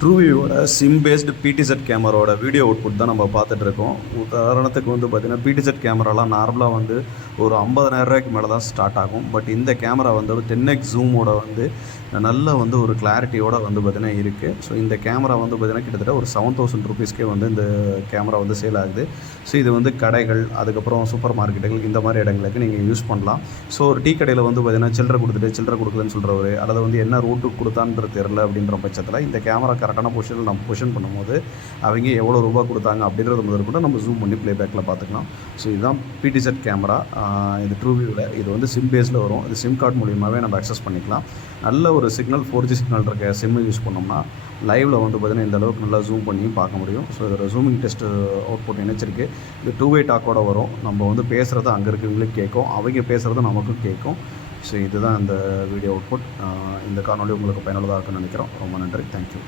ட்ரூவியோட sim based பிடிசெட் கேமராவோட video output தான் நம்ம பார்த்துட்ருக்கோம். உதாரணத்துக்கு வந்து பார்த்திங்கன்னா பிடிசெட் கேமராலாம் நார்மலாக வந்து ஒரு 50,000 ரூபாய்க்கு மேலே தான் ஸ்டார்ட் ஆகும். பட் இந்த கேமரா வந்து ஒரு 10x ஜூமோட வந்து நல்ல வந்து ஒரு கிளாரிட்டியோட வந்து பார்த்திங்கன்னா இருக்குது. ஸோ இந்த கேமரா வந்து பார்த்திங்கன்னா கிட்டத்தட்ட ஒரு 7,000 ருபீஸ்க்கே வந்து இந்த கேமரா வந்து சேல் ஆகுது. ஸோ இது வந்து கடைகள், அதுக்கப்புறம் சூப்பர் மார்க்கெட்டுகள், இந்த மாதிரி இடங்களுக்கு நீங்கள் யூஸ் பண்ணலாம். ஸோ ஒரு டீ கடையில் வந்து பார்த்திங்கன்னா சில்லறை கொடுக்கலன்னு சொல்கிறவர், அல்லது வந்து என்ன ரூட்டுக்கு கொடுத்தான்றது தெரில அப்படின்ற பட்சத்தில் இந்த கேமரா கரெக்டான பொசிஷனில் நம்ம பொசிஷன் பண்ணும்போது அவங்க எவ்வளோ ரூபா கொடுத்தாங்க அப்படின்றத முதல் கூட நம்ம ஜூம் பண்ணி ப்ளேபேக்கில் பார்த்துக்கலாம். ஸோ இதுதான் பிடிசெட் கேமரா. இது ட்ரூவியூவில் இது வந்து சிம் பேஸில் வரும். இது சிம் கார்டு மூலியமாகவே நம்ம அக்சஸ் பண்ணிக்கலாம். நல்ல ஒரு சிக்னல் 4G சிக்னல் இருக்க சிம்மை யூஸ் பண்ணோம்னா லைவில் வந்து பார்த்திங்கன்னா இந்த அளவுக்கு நல்லா ஜூம் பண்ணி பார்க்க முடியும். ஸோ இதோட ஜூமிங் டெஸ்ட்டு அவுட்புட் இணைச்சிருக்கு. இது 2-way டாக்கோட வரும். நம்ம வந்து பேசுகிறது அங்கே இருக்கிறவங்களுக்கு கேட்கும், அவங்க பேசுகிறது நமக்கும் கேட்கும். ஸோ இதுதான் இந்த வீடியோ அவுட்புட். இந்த காணொலி உங்களுக்கு பயனுள்ளதாக இருக்குன்னு நினைக்கிறோம். ரொம்ப நன்றி. தேங்க்யூ.